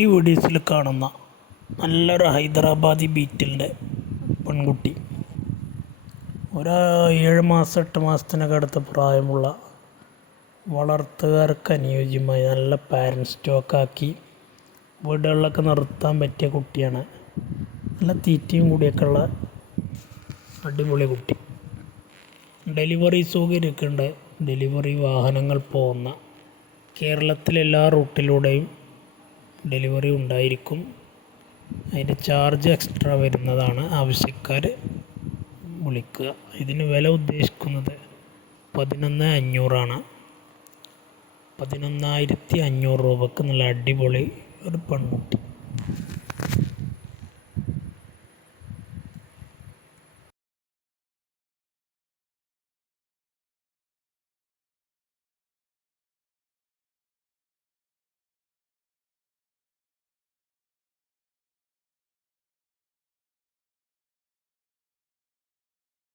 ഈ വീഡിയോസിൽ കാണുന്ന നല്ലൊരു ഹൈദരാബാദി ബീറ്റിലിൻ്റെ പെൺകുട്ടി, ഒരു 7 മാസം 8 മാസത്തിനൊക്കെ അടുത്ത പ്രായമുള്ള, വളർത്തുകാർക്ക് അനുയോജ്യമായി നല്ല പാരൻറ് സ്റ്റോക്കാക്കി വീടുകളിലൊക്കെ നിർത്താൻ പറ്റിയ കുട്ടിയാണ്. നല്ല തീറ്റയും കൂടിയൊക്കെ ഉള്ള അടിപൊളി കുട്ടി. ഡെലിവറി സൗകര്യമൊക്കെ ഉണ്ട്. ഡെലിവറി വാഹനങ്ങൾ പോകുന്ന കേരളത്തിലെ എല്ലാ റൂട്ടിലൂടെയും ഡെലിവറി ഉണ്ടായിരിക്കും. അതിൻ്റെ ചാർജ് എക്സ്ട്രാ വരുന്നതാണ്. ആവശ്യക്കാർ വിളിക്കുക. ഇതിന് വില ഉദ്ദേശിക്കുന്നത് 11,500 11,500 രൂപക്ക് നല്ല അടിപൊളി ഒരു പെൺകുട്ടി.